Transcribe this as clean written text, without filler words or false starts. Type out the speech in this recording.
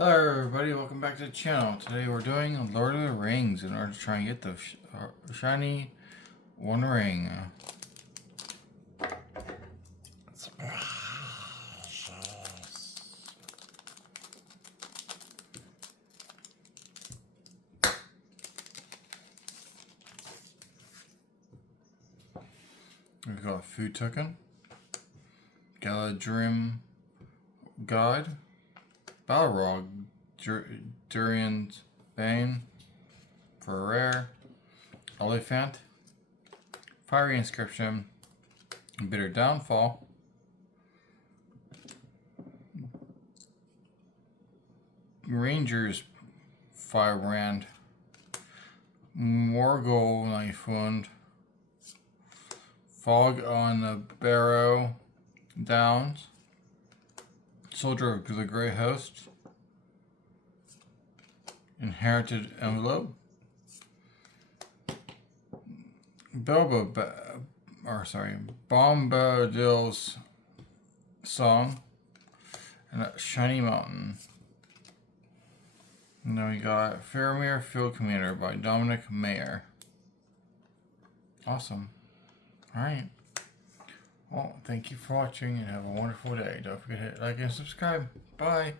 Hello everybody, welcome back to the channel. Today we're doing Lord of the Rings in order to try and get the shiny One Ring. It's precious. We've got Food Token, Galadrim God, Balrog, Durian's Bane for a rare, Elephant, Fiery Inscription, Bitter Downfall, Ranger's Firebrand, Morgul Knife Wound, Fog on the Barrow Downs, Soldier of the Grey Host, Inherited Envelope, Bombadil's Song, and a Shiny Mountain. And then we got Faramir Field Commander by Dominic Mayer. Awesome. Alright. Well, thank you for watching and have a wonderful day. Don't forget to hit like and subscribe. Bye.